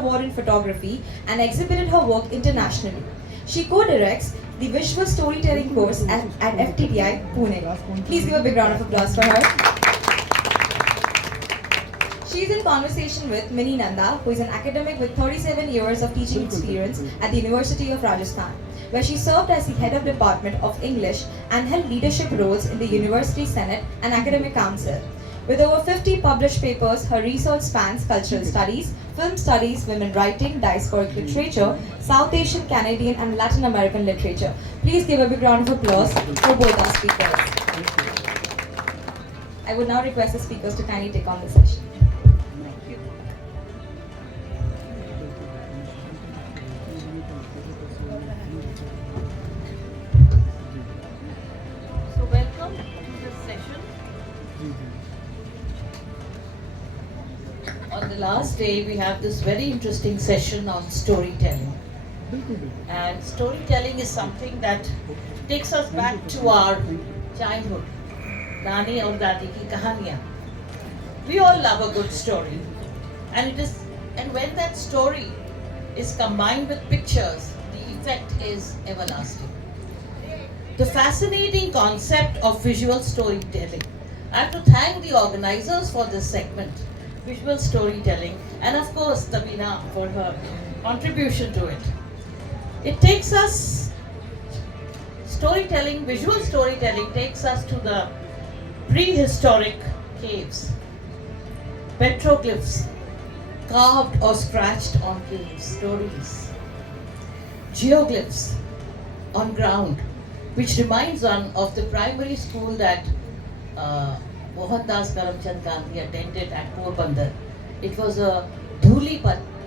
Award in Photography and exhibited her work internationally. She co-directs the Visual Storytelling course at FTTI, Pune. Please give a big round of applause for her. She is in conversation with Mini Nanda, who is an academic with 37 years of teaching experience at the University of Rajasthan, where she served as the head of Department of English and held leadership roles in the University Senate and Academic Council. With over 50 published papers, her research spans cultural studies, film studies, women writing, diasporic literature, South Asian, Canadian, and Latin American literature. Please give a big round of applause for both our speakers. I would now request the speakers to kindly take on the session. So welcome to this session. On the last day, we have this very interesting session on storytelling. And storytelling is something that takes us back to our childhood. Nani aur Dadi ki kahaniyan. We all love a good story. And when that story is combined with pictures, the effect is everlasting. The fascinating concept of visual storytelling. I have to thank the organizers for this segment, visual storytelling, and of course Tabina for her contribution to it. It takes us, visual storytelling takes us to the prehistoric caves, petroglyphs carved or scratched on cave stories, geoglyphs on ground, which reminds one of the primary school that Mohandas Karamchand Gandhi attended at Porbandar. It was a Dhuli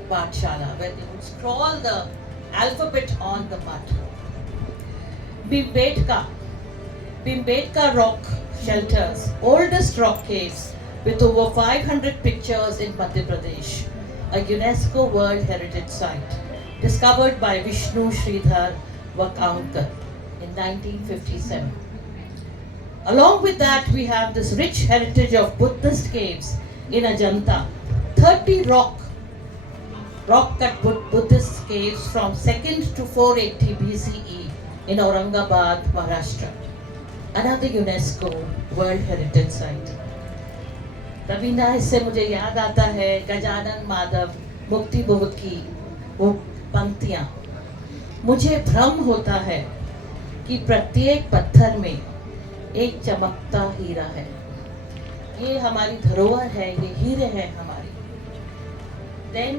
Pathshala where they would scrawl the alphabet on the mud. Bhimbetka rock shelters, oldest rock caves with over 500 pictures in Madhya Pradesh, a UNESCO World Heritage Site, discovered by Vishnu Sridhar Vakaunkar in 1957. Along with that, we have this rich heritage of Buddhist caves in Ajanta, 30 rock-cut Buddhist caves from 2nd to 480 BCE in Aurangabad, Maharashtra. Another UNESCO World Heritage Site. Raveena इससे मुझे याद आता है गजानन माधव मुक्ति बुहक की वो पंक्तियाँ. मुझे भ्रम होता है कि प्रत्येक पत्थर में एक चमकता हीरा है. ये हमारी धरोहर है, ये हीरे हैं हमारी. Then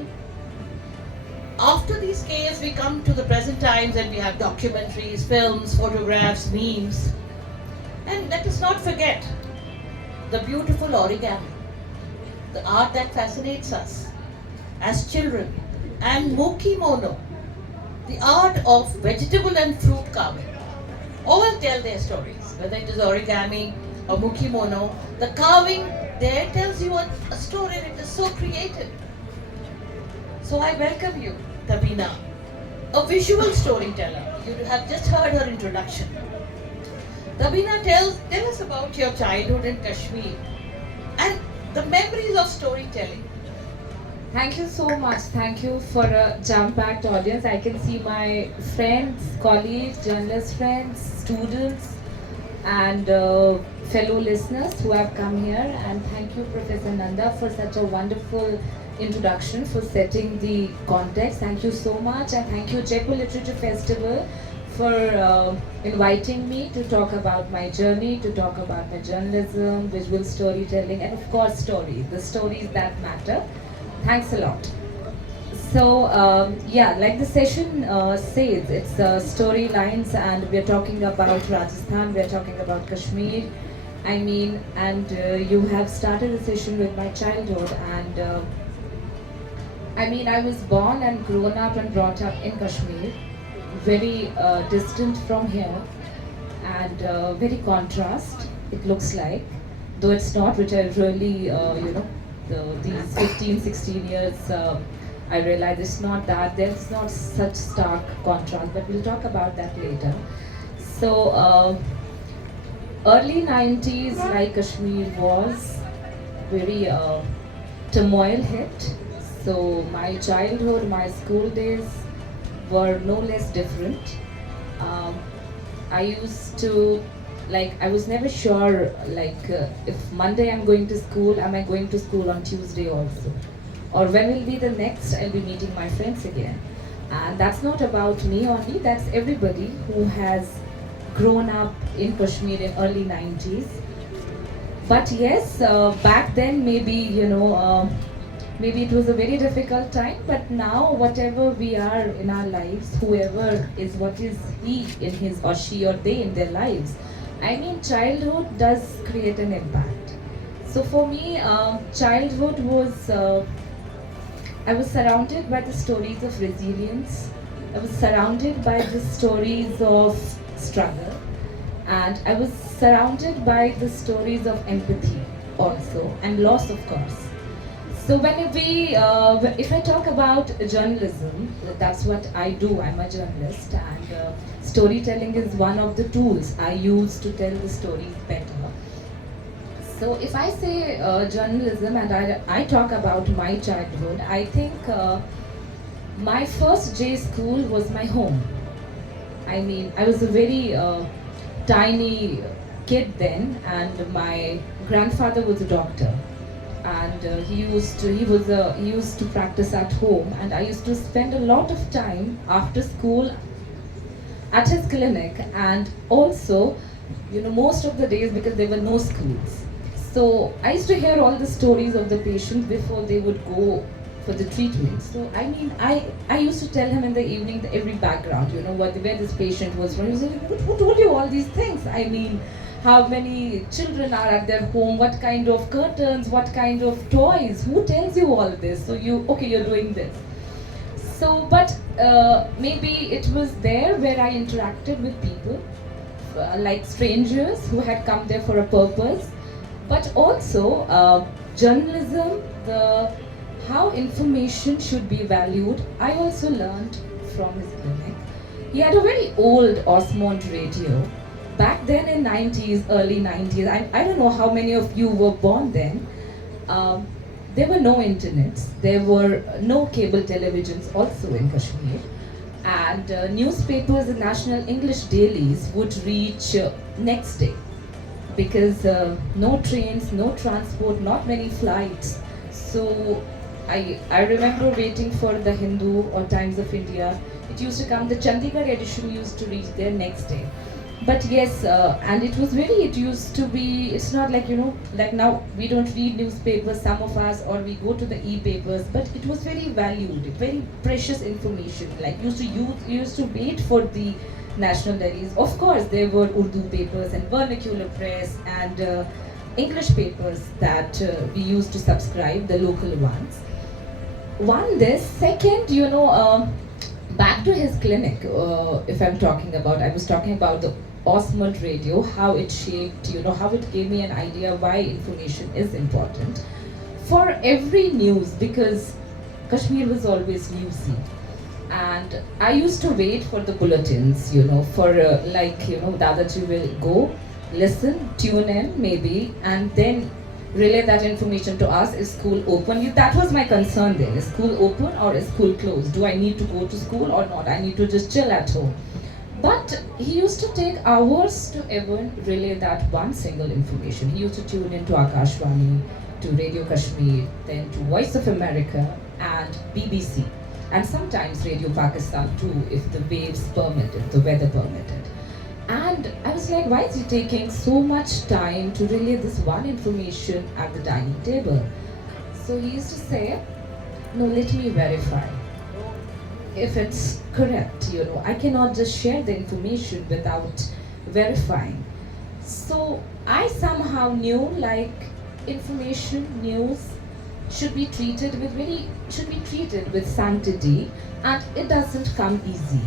after these caves we come to the present times and we have documentaries, films, photographs, memes. And let us not forget the beautiful origami, the art that fascinates us as children, and mukimono, the art of vegetable and fruit carving. All tell their stories, whether it is origami or mukimono. The carving there tells you a story and it is so creative. So I welcome you, Tabina, a visual storyteller. You have just heard her introduction. Tabina, tell us about your childhood in Kashmir and the memories of storytelling. Thank you so much. Thank you for a jam-packed audience. I can see my friends, colleagues, journalist friends, students, and fellow listeners who have come here. And thank you, Professor Nanda, for such a wonderful introduction, for setting the context. Thank you so much. And thank you, Jaipur Literature Festival, for inviting me to talk about my journey, to talk about my journalism, visual storytelling, and of course stories, the stories that matter. Thanks a lot. So yeah, like the session says, it's storylines, and we're talking about Rajasthan, we're talking about Kashmir. I mean, and you have started the session with my childhood, and I mean, I was born and grown up and brought up in Kashmir, very distant from here, and very contrast, it looks like, though it's not, which I really, these 15, 16 years, I realize it's not that, there's not such stark contrast, but we'll talk about that later. So, early 90s, like Kashmir was very turmoil hit. So my childhood, my school days were no less different. Um, I used to I was never sure if Monday I'm going to school, am I going to school on Tuesday also? Or when will be the next I'll be meeting my friends again? And that's not about me only, that's everybody who has grown up in Kashmir in early 90s. But yes, back then maybe it was a very difficult time, but now whatever we are in our lives, whoever is what is he in his or she or they in their lives, I mean childhood does create an impact. So for me, childhood was I was surrounded by the stories of resilience. I was surrounded by the stories of struggle, and I was surrounded by the stories of empathy also, and loss, of course. So if I talk about journalism, that's what I do. I'm a journalist, and storytelling is one of the tools I use to tell the stories better. So if I say journalism and I talk about my childhood, I think my first J school was my home. I mean, I was a very tiny kid then, and my grandfather was a doctor, and he used to practice at home, and I used to spend a lot of time after school at his clinic, and also most of the days, because there were no schools, so I used to hear all the stories of the patients before they would go for the treatment. So I mean, I used to tell him in the evening every background, where this patient was from. He was like, who told you all these things? I mean, how many children are at their home, what kind of curtains, what kind of toys, who tells you all this? So you're doing this. So, but maybe it was there where I interacted with people, like strangers who had come there for a purpose, but also journalism, how information should be valued, I also learned from his clinic. He had a very old Osmond radio. Back then in 90s, early 90s, I don't know how many of you were born then, there were no internets, there were no cable televisions also in Kashmir, and newspapers and national English dailies would reach next day, because no trains, no transport, not many flights. So I remember waiting for the Hindu or Times of India. It used to come, the Chandigarh edition used to reach there next day. But yes, and it used to be, it's not like, like now we don't read newspapers, some of us, or we go to the e-papers, but it was very valued, very precious information. Like used to wait for the national dailies. Of course, there were Urdu papers and vernacular press and English papers that we used to subscribe, the local ones. One this, second, back to his clinic, if I'm talking about, I was talking about the Osmond radio, how it shaped, how it gave me an idea why information is important. For every news, because Kashmir was always newsy. And I used to wait for the bulletins, for Dadaji will go, listen, tune in maybe, and then relay that information to us. Is school open? That was my concern then. Is school open or is school closed? Do I need to go to school or not? I need to just chill at home. But he used to take hours to even relay that one single information. He used to tune into Akashvani, to Radio Kashmir, then to Voice of America and BBC. And sometimes Radio Pakistan too, if the waves permitted, the weather permitted. And I was like, why is he taking so much time to relay this one information at the dining table? So he used to say, no, let me verify if it's correct, I cannot just share the information without verifying. So I somehow knew information, news should be treated with sanctity, and it doesn't come easy.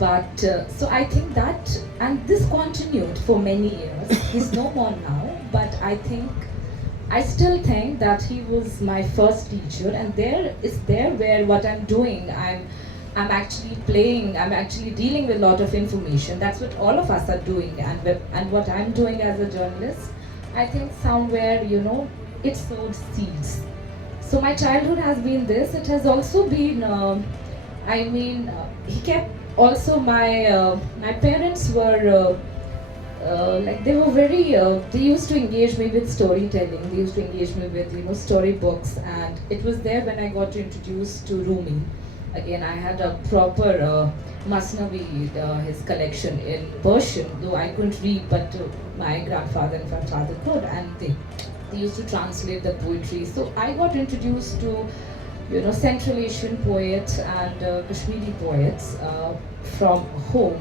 But so I think that, and this continued for many years. He's no more now, but I still think that he was my first teacher, and there where what I'm doing, I'm actually playing, I'm actually dealing with a lot of information. That's what all of us are doing, and what I'm doing as a journalist, I think somewhere, it sowed seeds. So my childhood has been this. It has also been, he kept also my parents were like they were very they used to engage me with storytelling. They used to engage me with storybooks, and it was there when I got introduced to Rumi. Again, I had a proper Masnavi, his collection in Persian, though I couldn't read, but my grandfather and my father could, and they used to translate the poetry. So I got introduced to Central Asian poets and Kashmiri poets from home.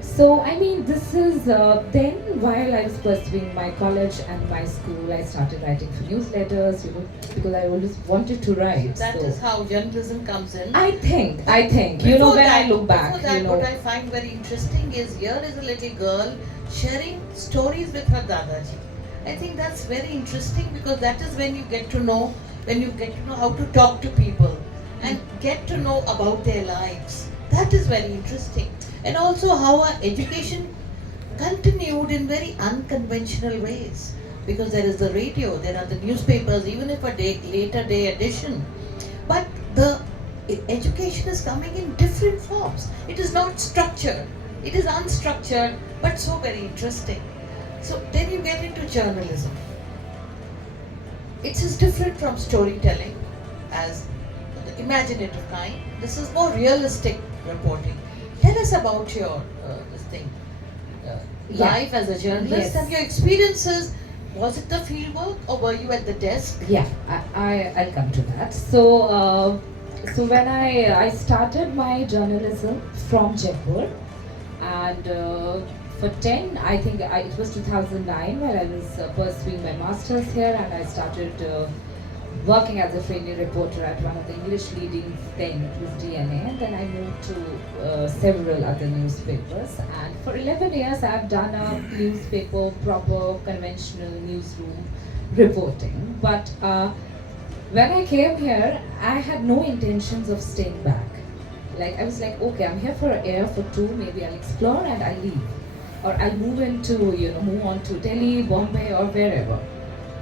So I mean, this is then while I was pursuing my college and my school, I started writing for newsletters, because I always wanted to write. That so is how journalism comes in. I think, when I look back, Before that, what I find very interesting is here is a little girl sharing stories with her Dadaji. I think that's very interesting because that is when you get to know how to talk to people and get to know about their lives. That is very interesting. And also how our education continued in very unconventional ways. Because there is the radio, there are the newspapers, even if a later day edition. But the education is coming in different forms. It is not structured. It is unstructured, but so very interesting. So then you get into journalism. It is different from storytelling as the imaginative kind. This is more realistic reporting. Tell us about your this thing, life as a journalist Yes. and your experiences. Was it the field work or were you at the desk? Yeah, I'll come to that. So when I started my journalism from Jaipur, and for 10, I think it was 2009 where I was pursuing my masters here, and I started working as a trainee reporter at one of the English leading, then it was DNA, and then I moved to several other newspapers, and for 11 years I've done a newspaper, proper conventional newsroom reporting. But when I came here, I had no intentions of staying back. Like I was like, okay, I'm here for a year, for two, maybe I'll explore and I'll leave, or I'll move move on to Delhi, Bombay, or wherever.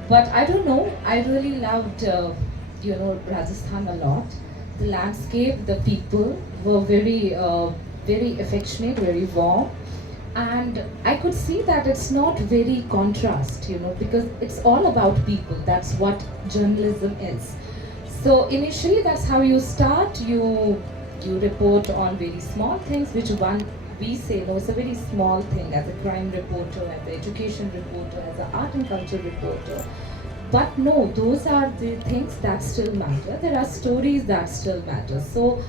But I don't know, I really loved, Rajasthan a lot. The landscape, the people were very, very affectionate, very warm. And I could see that it's not very contrast, because it's all about people. That's what journalism is. So initially, that's how you start. You report on very small things, which we say, no, it's a very small thing as a crime reporter, as an education reporter, as an art and culture reporter. But no, those are the things that still matter. There are stories that still matter. So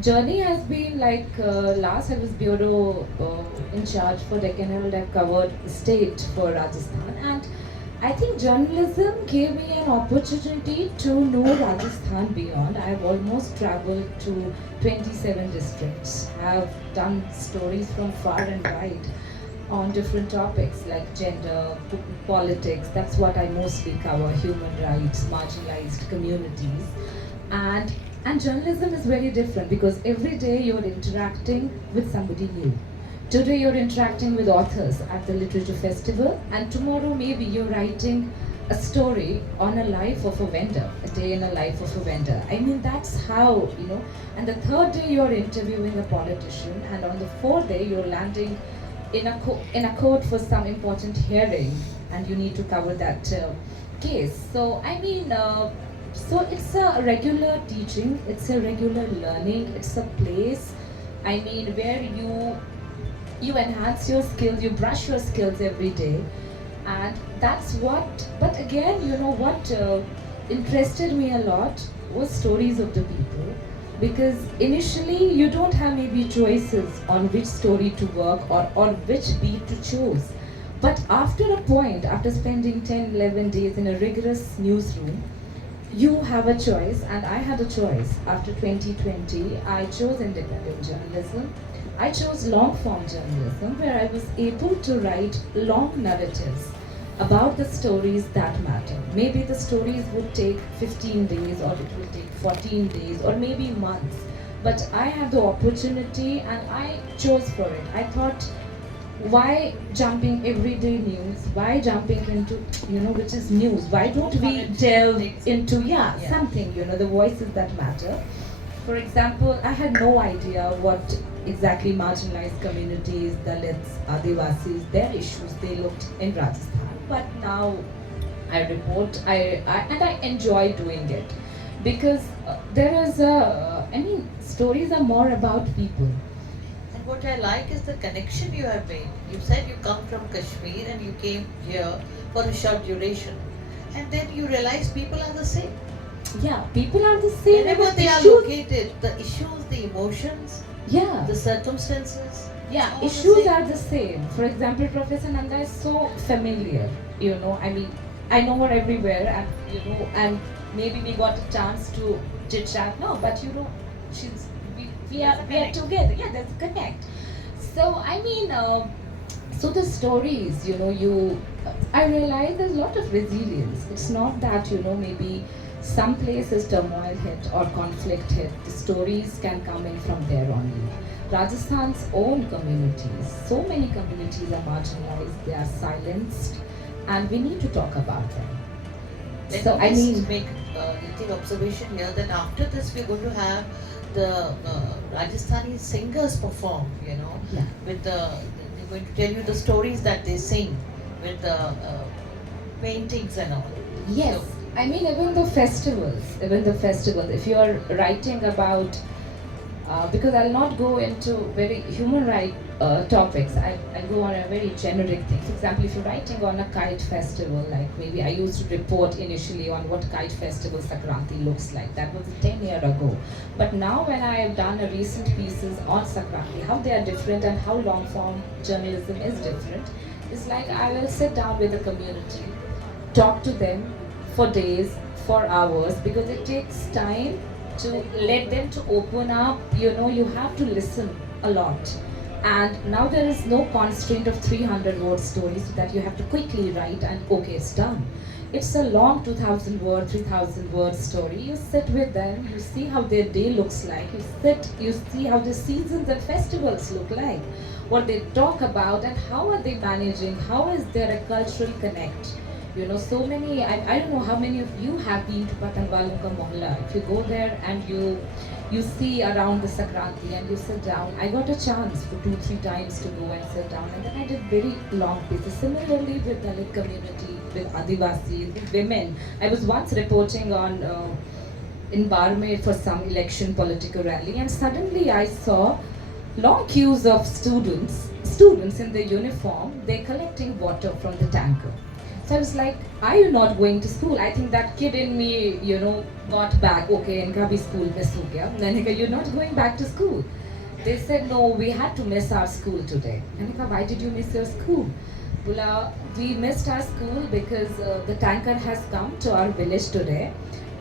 journey has been like, last I was bureau in charge for Deccan Herald. I've covered state for Rajasthan, and I think journalism gave me an opportunity to know Rajasthan beyond. I've almost traveled to 27 districts. I've done stories from far and wide on different topics like gender, politics. That's what I mostly cover, human rights, marginalized communities. And journalism is very different because every day you're interacting with somebody new. Today you're interacting with authors at the literature festival, and tomorrow maybe you're writing a story on a life of a vendor, a day in a life of a vendor. I mean, that's how, and the third day you're interviewing a politician, and on the fourth day you're landing in a court for some important hearing, and you need to cover that case. So I mean, so it's a regular teaching, it's a regular learning, it's a place, I mean, where you enhance your skills, you brush your skills every day. And that's what, but again, what interested me a lot was stories of the people. Because initially you don't have maybe choices on which story to work or which beat to choose. But after a point, after spending 10, 11 days in a rigorous newsroom, you have a choice, and I had a choice. After 2020, I chose independent journalism. I chose long form journalism, where I was able to write long narratives about the stories that matter. Maybe the stories would take 15 days, or it will take 14 days, or maybe months. But I had the opportunity and I chose for it. I thought, why jumping everyday news? Why jumping into, which is news? Why don't we delve into, Yeah. something, the voices that matter? For example, I had no idea what exactly marginalized communities, Dalits, Adivasis, their issues they looked in Rajasthan. But now I report, and I enjoy doing it because there is stories are more about people. And what I like is the connection you have made. You said you come from Kashmir and you came here for a short duration. And then you realize people are the same. Yeah, people are the same. Wherever even they are issues- located, the issues, the emotions, Yeah. the circumstances. Yeah, all the issues same. are the same. For example, Professor Nanda is so familiar. I know her everywhere, and maybe we got a chance to chit chat. No, but she's we are There's a we are connect. together. Yeah, there's a connect. So the stories, I realize there's a lot of resilience. It's not that maybe some places turmoil hit or conflict hit. The stories can come in from there only. Rajasthan's own communities, so many communities are marginalized, they are silenced, and we need to talk about them. Let So me I just mean, make a little observation here that after this we're going to have the Rajasthani singers perform, yeah. with they're going to tell you the stories that they sing with the paintings and all. Yes, So, I mean even the festivals, if you are writing about, because I'll not go into very human right topics, I'll go on a very generic thing. For example, if you're writing on a kite festival, like maybe I used to report initially on what kite festival Sakranti looks like. That was 10 years ago. But now when I have done a recent pieces on Sakranti, how they are different and how long form journalism is different, it's like I will sit down with the community, talk to them for days, for hours, because it takes time to let them to open up. You have to listen a lot. And now there is no constraint of 300 word stories that you have to quickly write and okay, it's done. It's a long 2000 word, 3000 word story. You sit with them, you see how their day looks like, you see how the seasons and festivals look like, what they talk about, and how are they managing, how is there a cultural connect. So many, I don't know how many of you have been to Patangwalu ka Mohalla. If you go there and you see around the Sakranti and you sit down, I got a chance for 2-3 times to go and sit down, and then I did very long pieces. Similarly with Dalit community, with Adivasis, with women. I was once reporting on in Barmer for some election political rally, and suddenly I saw long queues of students in the uniform, they're collecting water from the tanker. So I was like, are you not going to school? I think that kid in me, got back. Okay, इनका भी school miss हो गया. मैंने कहा, you're not going back to school. They said, no, we had to miss our school today. मैंने कहा, why did you miss your school? बोला, we missed our school because the tanker has come to our village today.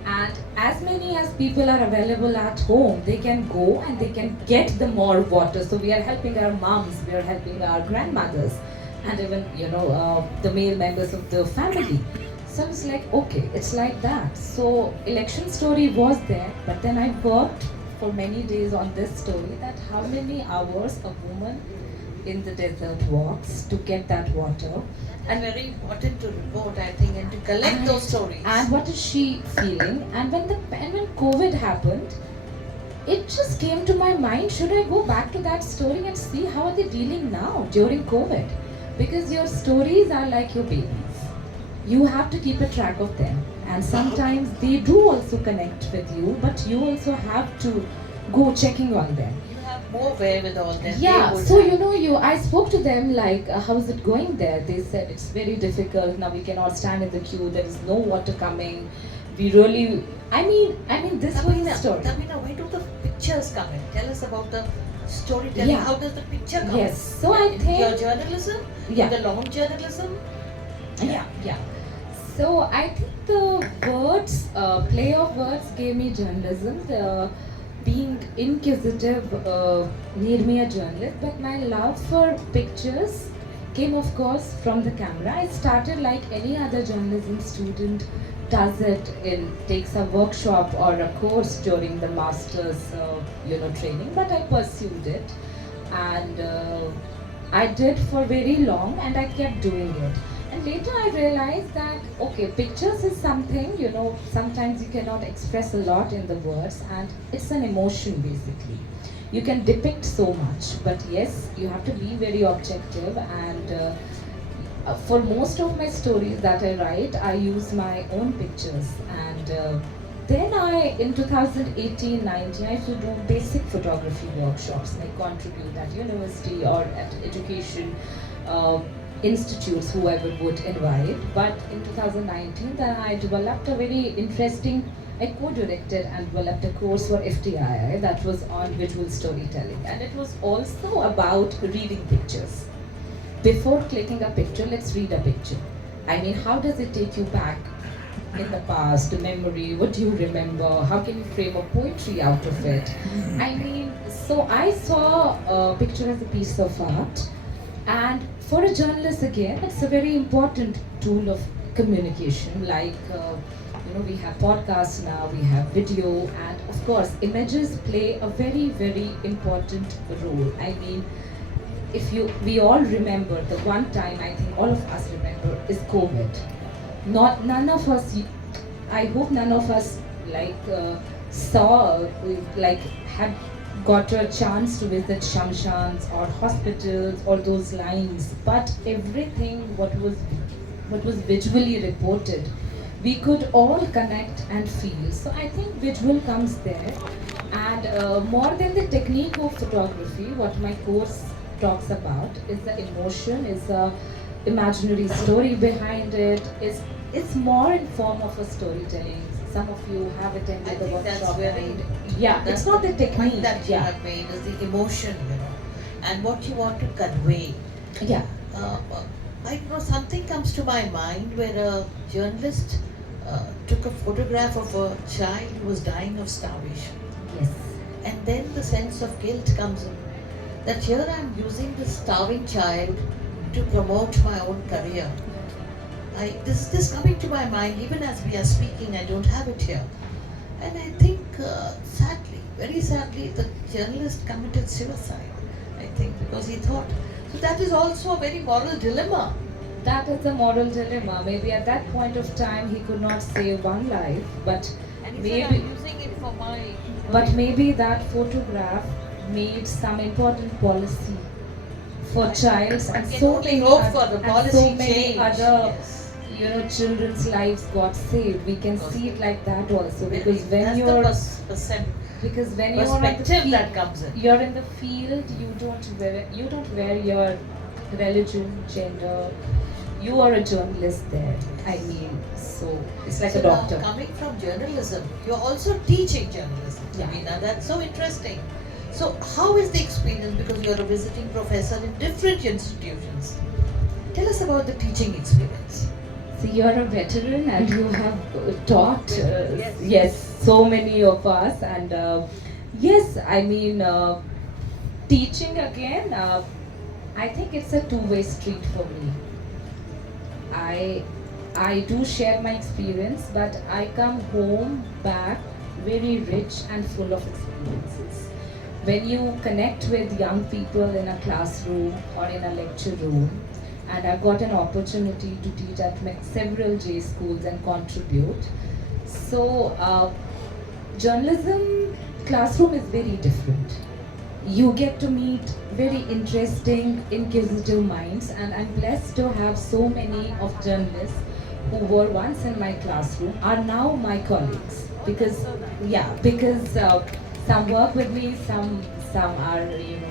And as many as people are available at home, they can go and they can get the more water. So we are helping our moms, we are helping our grandmothers, and even the male members of the family. So it's like, okay, it's like that. So election story was there, but then I worked for many days on this story, that how many hours a woman in the desert walks to get that water, and very important to report, I think, and to collect those stories. and what is she feeling. And when COVID happened, it just came to my mind, should I go back to that story and see how are they dealing now during COVID? Because your stories are like your babies. You have to keep a track of them. And sometimes they do also connect with you, but you also have to go checking on them. You have more wherewithal than Yeah, they would so have. I spoke to them like, how's it going there? They said it's very difficult. Now we cannot stand in the queue. There is no water coming. We really, I mean, this was the story. Tabina, where do the pictures come in? Tell us about the storytelling. Yeah. How does the picture come Yes, in? so I In think- your journalism, Yeah. the long journalism. Yeah. So I think the words, play of words gave me journalism. The being inquisitive made me a journalist, but my love for pictures came, of course, from the camera. I started like any other journalism student does it takes a workshop or a course during the master's training, but I pursued it, and I did for very long and I kept doing it. And later I realized that, okay, pictures is something, sometimes you cannot express a lot in the words, and it's an emotion basically. You can depict so much, but yes, you have to be very objective. And for most of my stories that I write, I use my own pictures. And then in 2018-19, I used to do basic photography workshops, like contribute at university or at education institutes, whoever would invite. But in 2019, then I developed a very interesting, I co-directed and developed a course for FTII that was on visual storytelling. And it was also about reading pictures. Before clicking a picture, let's read a picture. I mean, how does it take you back in the past, the memory? What do you remember? How can you frame a poetry out of it? I mean, so I saw a picture as a piece of art. And for a journalist, again, it's a very important tool of communication. Like, we have podcasts now, we have video, and of course, images play a very, very important role. I mean, we all remember the one time, I think all of us remember, is COVID. None of us, I hope none of us had got a chance to visit shamshans or hospitals or those lines, but everything what was visually reported, we could all connect and feel. So I think visual comes there. And more than the technique of photography, what my course talks about is the emotion, is the imaginary story behind it. It's more in form of a storytelling. Some of you have attended the workshop. It's not the point technique that you have made is the emotion, and what you want to convey. Yeah. I know something comes to my mind where a journalist took a photograph of a child who was dying of starvation. Yes. And then the sense of guilt comes in. That here I am using this starving child to promote my own career. This coming to my mind even as we are speaking. I don't have it here. And I think sadly, very sadly, the journalist committed suicide, I think, because he thought. So that is also a very moral dilemma. That is the moral dilemma. Maybe at that point of time he could not save one life, but And he maybe, said, I'm using it for my. but maybe that photograph made some important policy for childs, and can so only many hope oth- for the and policy so many change. other Yes. children's lives got saved. We can see it like that also, because when That's you're the because when you're on the perspective field, that comes in. you're in the field, you don't wear your religion, gender. You are a journalist there. I mean, so it's like So a doctor. now coming from journalism, you're also teaching journalism. Yeah. I mean, now that's so interesting. So how is the experience, because you're a visiting professor in different institutions? Tell us about the teaching experience. So you're a veteran and you have taught, Yes. yes, so many of us. And yes, I mean, teaching again, I think it's a two-way street for me. I do share my experience, but I come home back very rich and full of experiences. When you connect with young people in a classroom or in a lecture room, and I've got an opportunity to teach at several J schools and contribute. So journalism classroom is very different. You get to meet very interesting, inquisitive minds, and I'm blessed to have so many of journalists who were once in my classroom are now my colleagues. Because some work with me, some are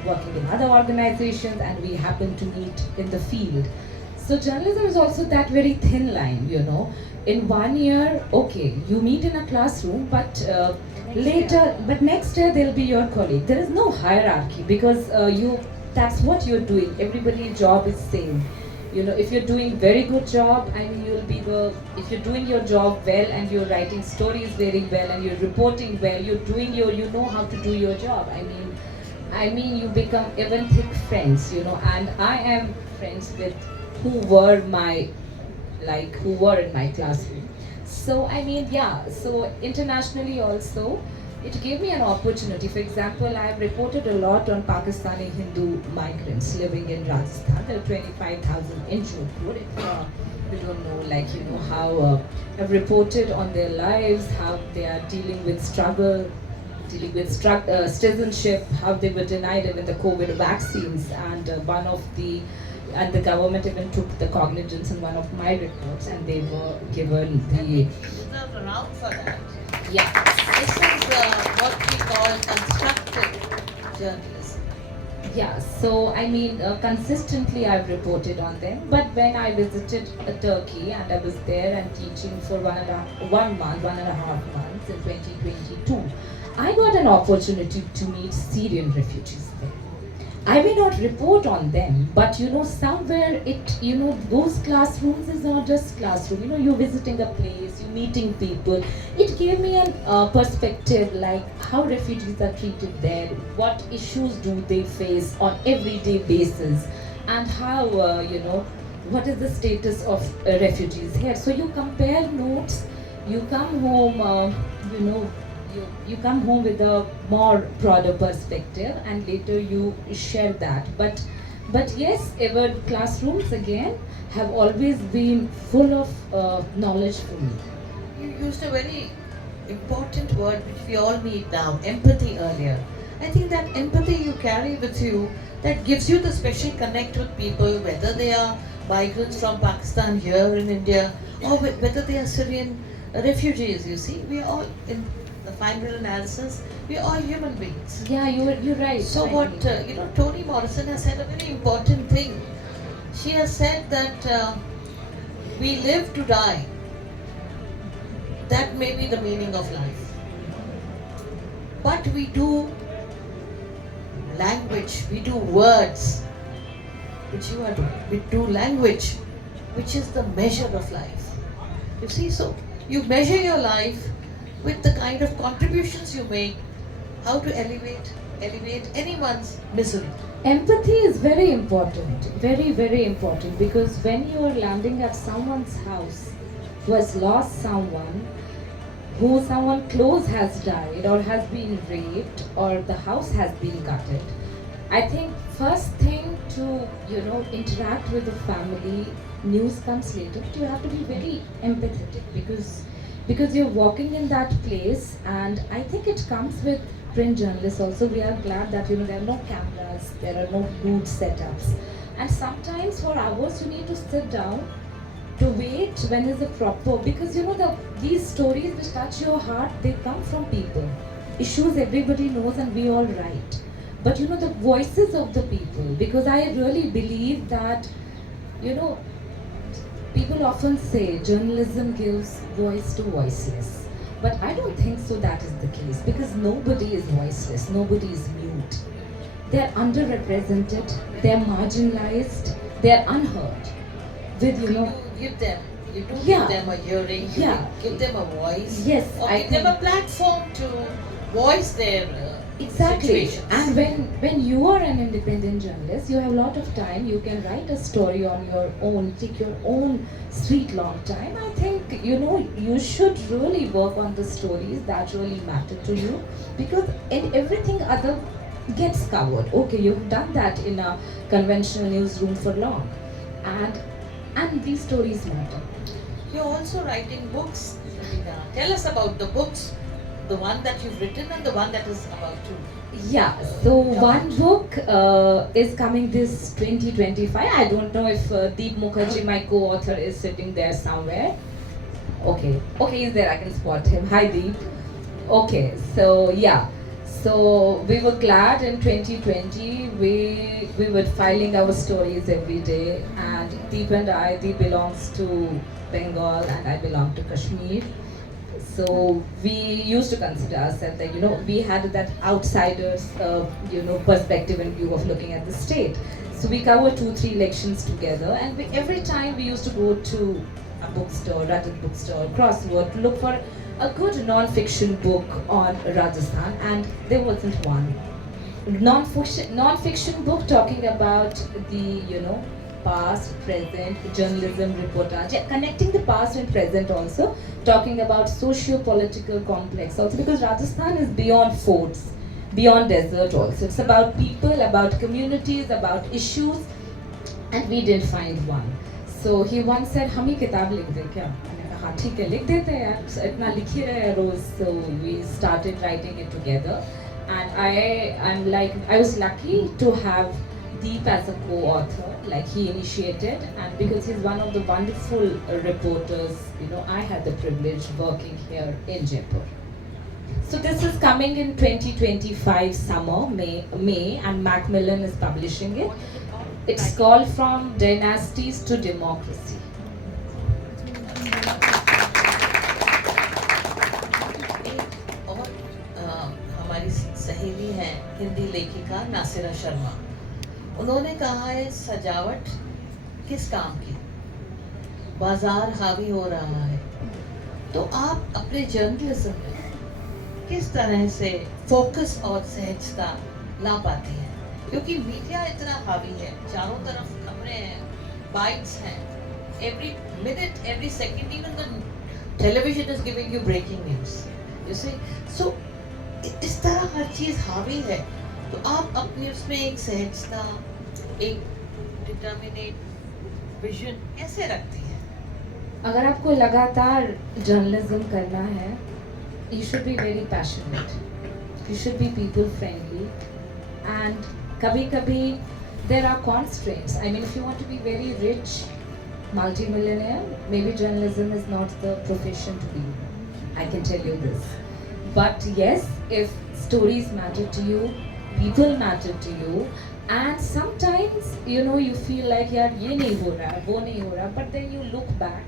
working in other organizations, and we happen to meet in the field. So journalism is also that very thin line, In 1 year, okay, you meet in a classroom, but next year they'll be your colleague. There is no hierarchy, because that's what you're doing. Everybody's job is same. If you're doing very good job, I mean, if you're doing your job well and you're writing stories very well and you're reporting well, you know how to do your job. I mean, you become even thick friends, and I am friends with who were in my classroom. So I mean, so internationally also, it gave me an opportunity. For example, I have reported a lot on Pakistani Hindu migrants living in Rajasthan. There are 25,000 in Jodhpur. If you don't know, like, you know, how I've reported on their lives, how they are dealing with struggle, dealing with citizenship, how they were denied even the COVID vaccines, and the government even took the cognizance in one of my reports, and they were given the Reserved around for that. yeah. This is what we call constructive journalism. Yeah, so I mean, consistently I've reported on them. But when I visited Turkey and I was there and teaching for 1.5 months in 2022, I got an opportunity to meet Syrian refugees there. I may not report on them, but you know, somewhere those classrooms is not just classroom. You know, you're visiting a place, you're meeting people. It gave me a perspective like how refugees are treated there, what issues do they face on everyday basis, and how what is the status of refugees here. So you compare notes, you come home, you come home with a more broader perspective, and later you share that. But yes, our classrooms again have always been full of knowledge for me. You used a very important word which we all need now, empathy earlier. I think that empathy you carry with you that gives you the special connect with people, whether they are migrants from Pakistan here in India or whether they are Syrian refugees. You see, we are all in the final analysis, we are all human beings. Yeah, you're right. So I what mean, Toni Morrison has said a very important thing. She has said that we live to die. That may be the meaning of life. But we do language, we do words, which you are doing. We do language, which is the measure of life. You see, so you measure your life with the kind of contributions you make, how to elevate anyone's misery. empathy is very important, very, very important, because when you are landing at someone's house who has lost someone, who someone close has died or has been raped or the house has been gutted, I think first thing to interact with the family, news comes later, but you have to be very empathetic because you're walking in that place, and I think it comes with print journalists also. We are glad that there are no cameras, there are no huge setups, and sometimes for hours you need to sit down to wait when is the proper, because these stories which touch your heart, they come from people, issues everybody knows and we all write, but the voices of the people, because I really believe that people often say journalism gives voice to voiceless, but I don't think so that is the case, because nobody is voiceless, nobody is mute. They're underrepresented, they're marginalized, they're unheard. With You do Yeah. give them a hearing, you Yeah. give them a voice, Yes, or I give them a platform to voice their Exactly. situations. And when you are an independent journalist, you have a lot of time. You can write a story on your own, take your own sweet long time. I think you should really work on the stories that really matter to you, because everything other gets covered. Okay, you've done that in a conventional newsroom for long, and these stories matter. You're also writing books, Ravina. Tell us about the books, the one that you've written and the one that is about to. Yeah, so one book is coming this 2025. I don't know if Deep Mukherjee, my co-author, is sitting there somewhere. Okay, he's there, I can spot him. Hi Deep. Okay, so yeah. So we were glad in 2020 we were filing our stories every day, and Deep belongs to Bengal and I belong to Kashmir. So we used to consider ourselves that we had that outsiders perspective and view of looking at the state. So we covered 2-3 elections together, and every time we used to go to a bookstore, Rajat bookstore, Crossword, to look for a good non-fiction book on Rajasthan, and there wasn't one non-fiction book talking about the past, present, journalism, reportage, yeah, connecting the past and present also, talking about socio-political complex also, because Rajasthan is beyond forts, beyond desert also. It's about people, about communities, about issues, and we didn't find one. So he once said, हम ही किताब लिख दें क्या? मैंने कहा हाँ ठीक है लिख देते हैं यार, इतना लिख ही रहे हैं रोज. So we started writing it together, and I was lucky to have Deep as a co-author, like he initiated, and because he's one of the wonderful reporters, you know, I had the privilege working here in Jaipur. So this is coming in 2025 summer, May, and Macmillan is publishing it. It's called From Dynasties to Democracy. और हमारी सहेली हैं हिंदी लेखिका नासिरा शर्मा. उन्होंने कहा है सजावट किस काम की, बाजार हावी हो रहा है. तो आप अपने जर्नलिज्म में किस तरह से फोकस और सहजता ला पाती हैं, क्योंकि मीडिया इतना हावी है, चारों तरफ खबरें हैं, बाइट्स हैं, every minute, every second, even the television is giving you breaking news, you see. So इस तरह हर चीज हावी है, तो आप अपने उसमें एक सहजता, एक डिटर्मिनेट विजन कैसे रखती हैं? अगर आपको लगातार जर्नलिज्म करना है, you should be very passionate, you should be people friendly, and कभी-कभी there are constraints. I mean, if you want to be very rich, multi-millionaire, maybe journalism is not the profession to be. I can tell you this. But yes, if stories matter to you, people matter to you, and sometimes, you know, you feel like यार ये नहीं हो रहा, वो नहीं हो रहा, but then you look back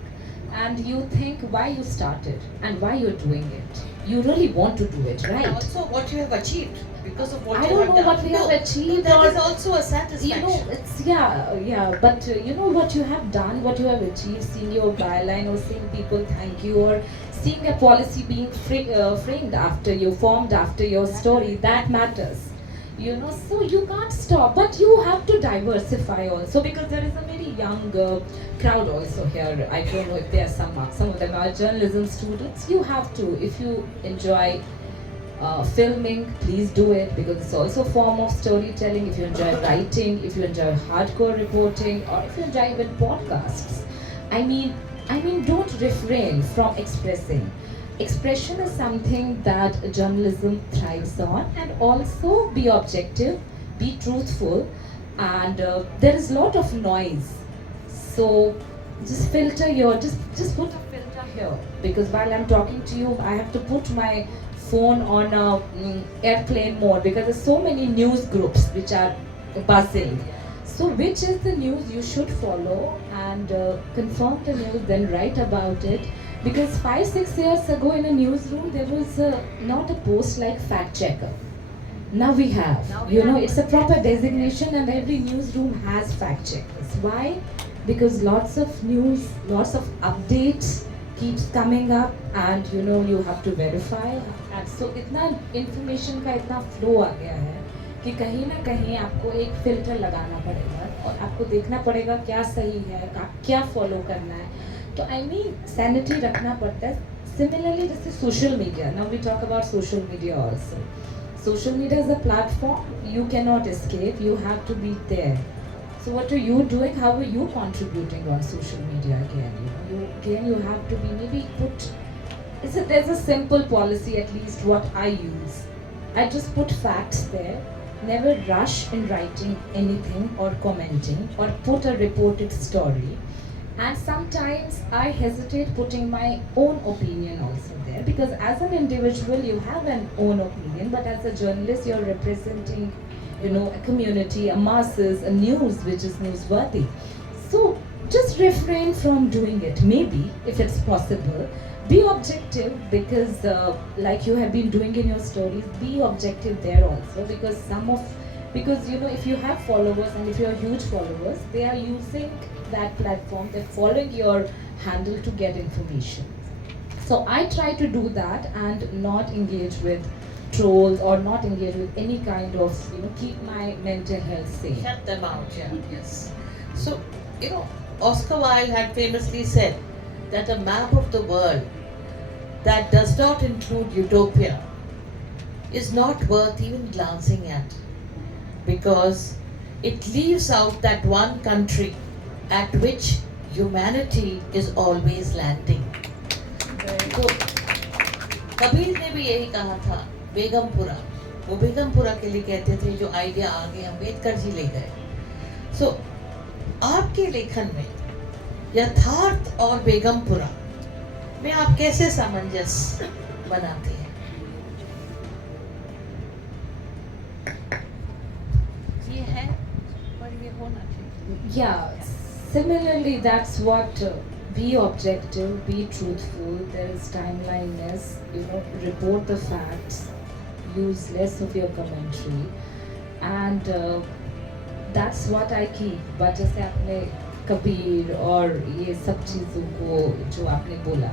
and you think why you started and why you're doing it. You really want to do it, right? And also what you have achieved because of what I you don't have know done. what we have achieved, that or is also a satisfaction. you know, it's yeah, but you know what you have done, what you have achieved, seeing your byline or seeing people thank you, or seeing a policy being framed after you, formed after your story, that matters. You know, so you can't stop, but you have to diversify also, because there is a very young crowd also here. I don't know if there are some of them are journalism students. You have to, if you enjoy filming, please do it, because it's also a form of storytelling. If you enjoy writing, if you enjoy hardcore reporting, or if you enjoy even podcasts, I mean, don't refrain from expressing. Expression is something that journalism thrives on, and also be objective, be truthful, and there is a lot of noise. So just filter your, just put a filter here, because while I'm talking to you, I have to put my phone on airplane mode, because there's so many news groups which are buzzing. So which is the news you should follow, and confirm the news, then write about it. Because 5-6 years ago in a newsroom, there was not a post like fact checker. Now we have. You know, it's a proper designation, and every newsroom has fact checkers. Why? Because lots of news, lots of updates keeps coming up, and you know, you have to verify. And so इतना information का इतना flow आ गया है कि कहीं ना कहीं आपको एक filter लगाना पड़ेगा, और आपको देखना पड़ेगा क्या सही है, क्या follow करना है. तो I mean, sanity रखना पड़ता है. Similarly, जैसे social media. Now we talk about social media also. Social media is a platform you cannot escape. You have to be there. So what are you doing? How are you contributing on social media again? You have to be maybe put. There's a simple policy, at least what I use. I just put facts there. Never rush in writing anything or commenting or put a reported story. And sometimes I hesitate putting my own opinion also there, because as an individual you have an own opinion, but as a journalist you're representing, you know, a community, a masses, a news which is newsworthy. So just refrain from doing it. Maybe if it's possible, be objective, because like you have been doing in your stories, be objective there also, because you know, if you have followers and if you are huge followers, they are using that platform, they're following your handle to get information. So I try to do that and not engage with trolls or not engage with any kind of, you know, keep my mental health safe. Shut them out, yeah, yes. So you know, Oscar Wilde had famously said that a map of the world that does not include utopia is not worth even glancing at, because it leaves out that one country at which humanity is always landing. तो कबीर ने भी यही कहा था, बेगमपुरा, वो बेगमपुरा के लिए कहते थे जो आइडिया आगे अम्बेडकर जी ले गए. सो आपके लेखन में यथार्थ और बेगमपुरा में आप कैसे सामंजस्य बनाते हैं? ये है पर ये होना चाहिए. Yeah, similarly, that's what be objective, be truthful. There is timeliness. Report the facts. Use less of your commentary, and that's what I keep. But जैसे आपने कबीर और ये सब चीज़ों को जो आपने बोला,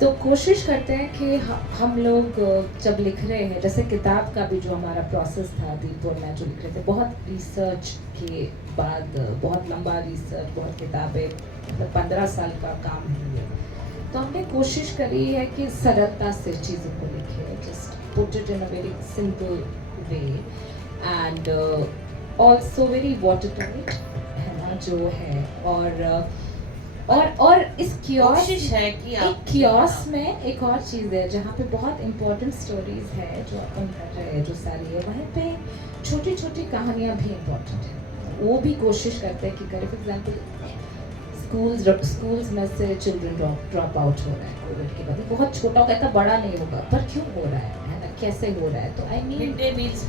तो कोशिश करते हैं कि हम लोग जब लिख रहे हैं, जैसे किताब का भी जो हमारा प्रोसेस था, दीप और मैं जो लिख रहे थे, बहुत रिसर्च के बाद, बहुत लंबा रिसर्च, बहुत किताबें, मतलब 15 साल का काम है ये. तो हमने कोशिश करी है कि सरलता से चीज़ों को लिखे, just put it in a very simple way, and also very watertight, है ना, जो है. और इस कोशिश है कि आप कियोस में एक और चीज़ है जहाँ पे बहुत इम्पोर्टेंट स्टोरीज है जो अपन कर रहे हैं, जो सारी है, वहीं पे छोटी छोटी कहानियाँ भी इम्पोर्टेंट है. वो भी कोशिश करते हैं कि करें. फॉर एग्जाम्पल स्कूल्स में से चिल्ड्रन ड्रॉप आउट हो रहा है कोविड के बाद. बहुत छोटा होगा, इतना बड़ा नहीं होगा, पर क्यों हो रहा है ना, कैसे हो रहा है. तो I mean mid day meals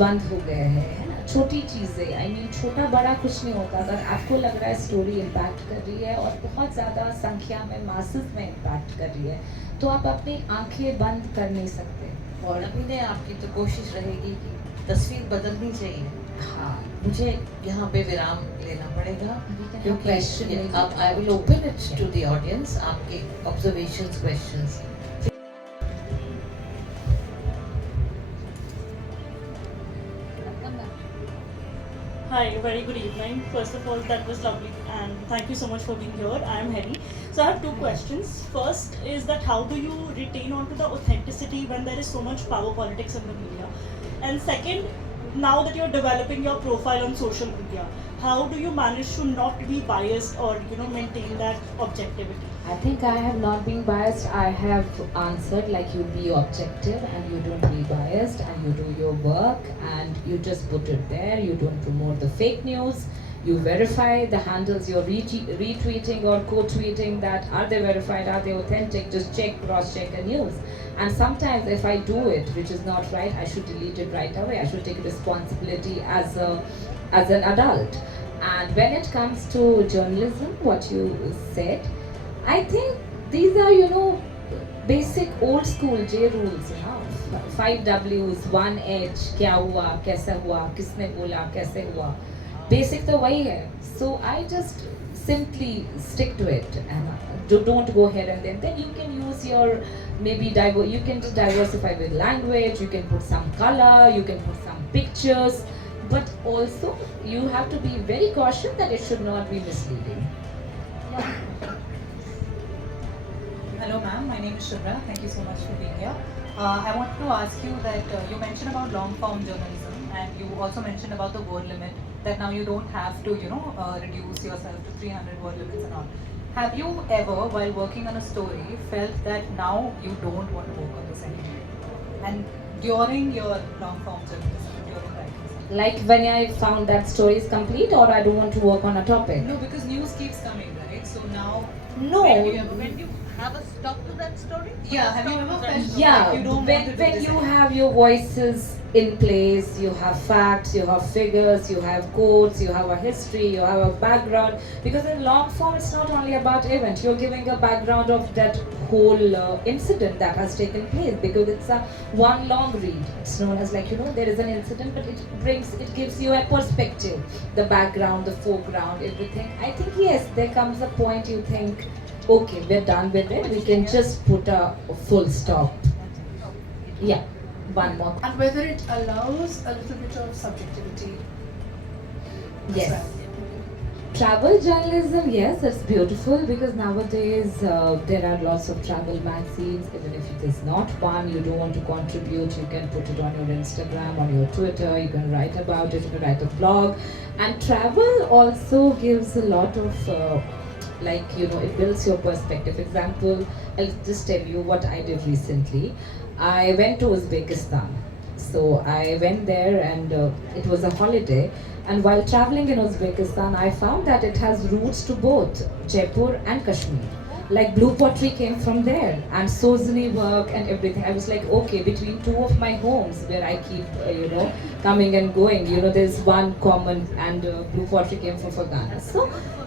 बंद हो गए हैं, है ना, छोटी चीज़ें. आई मीन छोटा बड़ा कुछ नहीं होता. अगर आपको लग रहा है स्टोरी इम्पैक्ट कर रही है और बहुत ज़्यादा संख्या में, मासेस में इम्पैक्ट कर रही है, तो आप अपनी आंखें बंद कर नहीं सकते. और अभी ने आपकी तो कोशिश रहेगी कि तस्वीर बदलनी चाहिए. हाँ, मुझे यहाँ पे विराम लेना पड़ेगा क्योंकि क्वेश्चन अब I will open it to the audience. आपके observations, questions. Hi, very good evening. First of all, that was lovely and thank you so much for being here. I am Heri. So I have two questions. First is that how do you retain onto the authenticity when there is so much power politics in the media? And second, now that you're developing your profile on social media, how do you manage to not be biased or maintain that objectivity? I think I have not been biased. I have answered like you be objective and you don't be biased and you do your work and you just put it there. You don't promote the fake news. You verify the handles you're retweeting or co-tweeting, that are they verified, are they authentic, just check, cross-check a news. And sometimes if I do it, which is not right, I should delete it right away. I should take responsibility as an adult. And when it comes to journalism, what you said, I think these are, basic old school J rules, 5 W's, 1 H, क्या हुआ, कैसे हुआ, किसने बोला, कैसे हुआ. Basic तो वही है. So I just simply stick to it and don't go here and then you can use your you can just diversify with language, you can put some color, you can put some pictures, but also you have to be very cautious that it should not be misleading. Hello ma'am, my name is Shubhra. Thank you so much for being here. I wanted to ask you that you mentioned about long form journalism and you also mentioned about the word limit, that now you don't have to reduce yourself to 300 word limits and all. Have you ever, while working on a story, felt that now you don't want to work on this anymore? And during your long form journalism, during writing? Like when I found that story is complete or I don't want to work on a topic? No, because news keeps coming, right? So now, No. When you have a stop to that story? yeah, have you ever felt Yeah, like you don't want to do when this you anymore? have your voices in place, you have facts, you have figures, you have quotes, you have a history, you have a background. Because in long form, it's not only about event. You're giving a background of that whole incident that has taken place, because it's a one long read. It's known as there is an incident, but it gives you a perspective, the background, the foreground, everything. I think yes, there comes a point you think, okay, we're done with it. We can just put a full stop. Yeah, one more. And whether it allows a little bit of subjectivity as Yes. well. Travel journalism, yes, it's beautiful because nowadays there are lots of travel magazines. Even if it is not one, you don't want to contribute, you can put it on your Instagram, on your Twitter, you can write about it, you can write a blog. And travel also gives a lot of, it builds your perspective. Example, I'll just tell you what I did recently. I went to Uzbekistan. So I went there and it was a holiday. And while traveling in Uzbekistan, I found that it has roots to both Jaipur and Kashmir. Like blue pottery came from there, and Sozani work and everything. I was like, okay, between two of my homes where I keep, coming and going, there's one common, and blue pottery came from Fergana.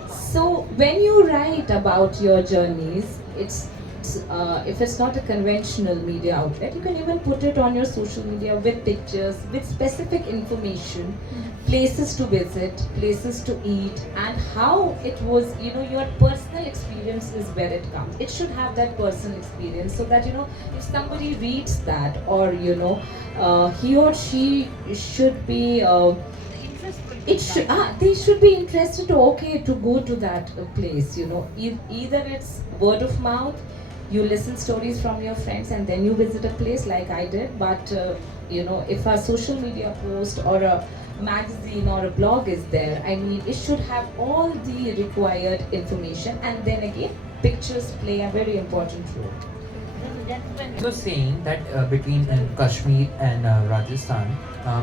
So when you write about your journeys, if it's not a conventional media outlet, you can even put it on your social media with pictures, with specific information, places to visit, places to eat, and how it was, your personal experience is where it comes. It should have that personal experience so that, if somebody reads that, or, he or she should be. They should be interested to go to that place. Either it's word of mouth, you listen stories from your friends, and then you visit a place like I did. But if a social media post or a magazine or a blog is there, I mean, it should have all the required information, and then again, pictures play a very important role. You were saying that between Kashmir and Rajasthan,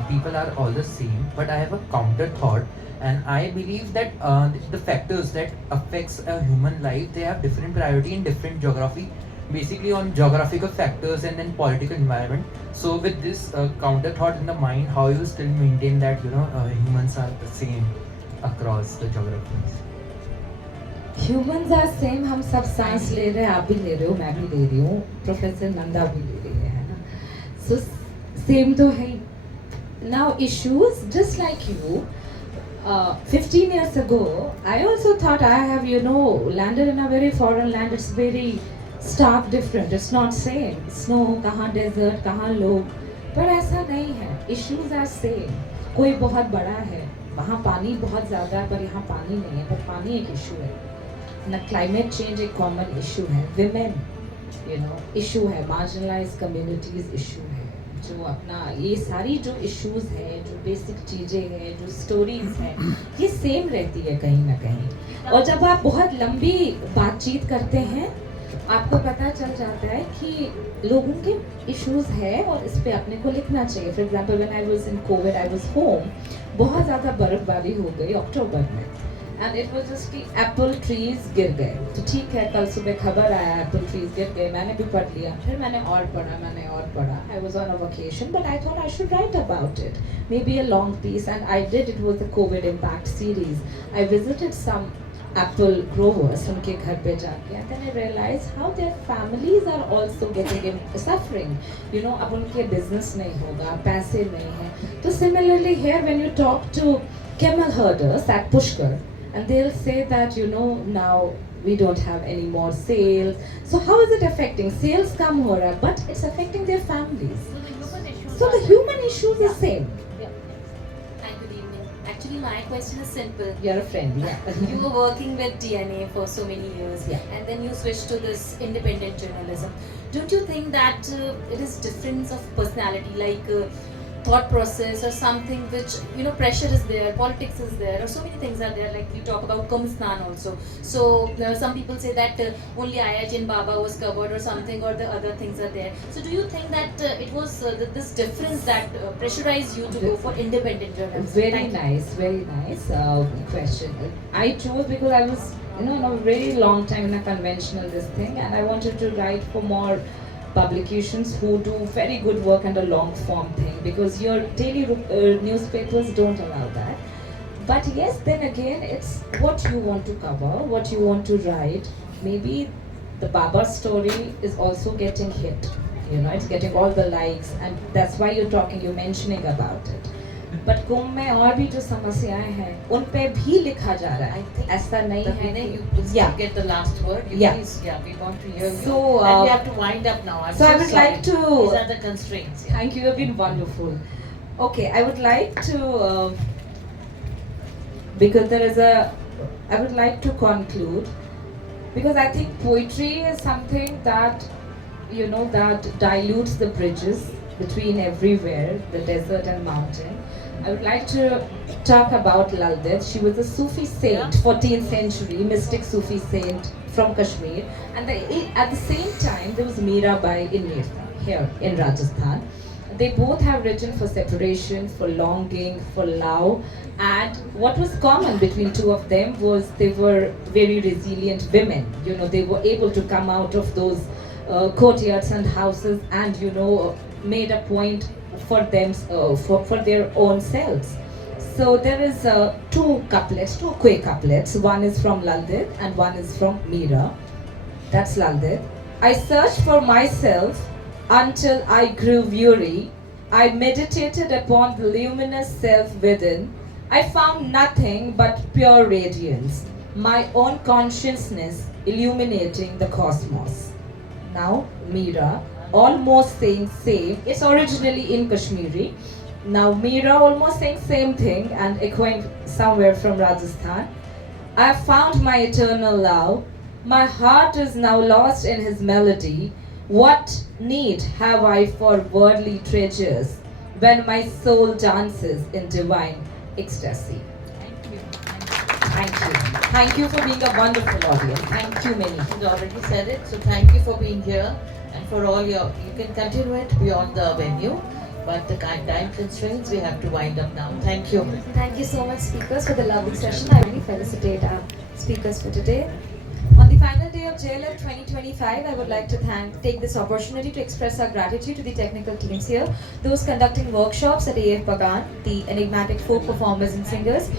people are all the same, but I have a counter thought, and I believe that the factors that affects a human life, they have different priority in different geography, basically on geographical factors and then political environment. So with this counter thought in the mind, how you still maintain that humans are the same across the geographies? Humans are same. हम सब सांस ले रहे हैं, आप भी ले रहे हो, मैं भी ले रही हूँ, प्रोफेसर नंदा भी ले रही है ना. So same तो है. Now issues, just like you, 15 years ago, I also thought I have, landed in a very foreign land. It's very stark different. It's not same. Snow, कहाँ desert, कहाँ लोग. पर ऐसा नहीं है. Issues are same. कोई बहुत बड़ा है, वहाँ पानी बहुत ज़्यादा है, पर यहाँ पानी नहीं है. पर पानी एक issue है. ना climate change एक common issue है. Women, issue है. Marginalized communities issue है. जो अपना ये सारी जो इश्यूज हैं, जो बेसिक चीज़ें हैं, जो स्टोरीज हैं, ये सेम रहती है कहीं ना कहीं. और जब आप बहुत लंबी बातचीत करते हैं, आपको पता चल जाता है कि लोगों के इश्यूज है और इस पे अपने को लिखना चाहिए. For example when I was in Covid, I was home, बहुत ज़्यादा बर्फबारी हो गई अक्टूबर में, एंड इट वाज जस्ट कि एप्पल ट्रीज गिर गए. तो ठीक है, कल सुबह खबर आया एप्पल ट्रीज गिर गए, मैंने भी पढ़ लिया, फिर मैंने और पढ़ा. I was on a vacation, but I thought I should write about it, maybe a long piece, and I did. It was the covid impact series. I visited some apple growers, उनके घर पे जाके, and then I realized how their families are also getting suffering. अब उनके business नहीं होगा, पैसे नहीं हैं. तो similarly here, when you talk to camel herders at Pushkar, and they'll say that now we don't have any more sales. So how is it affecting? Sales come हो रहा है, but it's affecting their families. So the human issues is same. Actually, my question is simple. You're a friend, yeah. You were working with DNA for so many years, Yeah. and then you switched to this independent journalism. Don't you think that it is difference of personality, like thought process or something which, pressure is there, politics is there, or so many things are there, like we talk about Kumsnan also. So some people say that only Ayajin Baba was covered or something, or the other things are there. So do you think that it was this difference that pressurized you to go for independent journalism? Very nice question. I chose because I was, in a very long time in a conventional this thing, and I wanted to write for more publications who do very good work and a long form thing, because your daily newspapers don't allow that. But yes, then again, it's what you want to cover, what you want to write. Maybe the Baba story is also getting hit, it's getting all the likes, and that's why you're mentioning about it. But कुंभ में और भी जो समस्याएं हैं, उन पे भी लिखा जा रहा है. ऐसा नहीं है. Yeah. Get the last word. Yeah. Please, we want to hear you. So, and we have to wind up now. I'm so I so would sorry. like to. These are the constraints. Yeah. Thank you. You've been wonderful. Okay, I would like to, because there is a I would like to conclude, because I think poetry is something that, that dilutes the bridges between everywhere, the desert and mountain. I would like to talk about Lal Ded. She was a Sufi saint, 14th century mystic Sufi saint from Kashmir, and at the same time there was Mirabai in Mirta here in Rajasthan. They both have written for separation, for longing, for love, and what was common between two of them was they were very resilient women. They were able to come out of those courtyards and houses and made a point for them, for their own selves. So there is two quay couplets. One is from Lal Ded and one is from Mira. That's Lal Ded. I searched for myself until I grew weary. I meditated upon the luminous self within. I found nothing but pure radiance, my own consciousness illuminating the cosmos. Now, Mira, almost saying same. It's originally in Kashmiri. Now, Mira almost saying same thing and echoing somewhere from Rajasthan. I have found my eternal love. My heart is now lost in his melody. What need have I for worldly treasures when my soul dances in divine ecstasy? Thank you. Thank you. Thank you for being a wonderful audience. Thank you, Minnie. She's already said it, so thank you for being here and for all you can continue it beyond the venue, but the time constraints, we have to wind up now. Thank you. Thank you so much, speakers, for the lovely session. I really felicitate our speakers for today. On the final day of JLF 2025, I would like to take this opportunity to express our gratitude to the technical teams here, those conducting workshops at AF Bagan, the enigmatic folk performers and singers,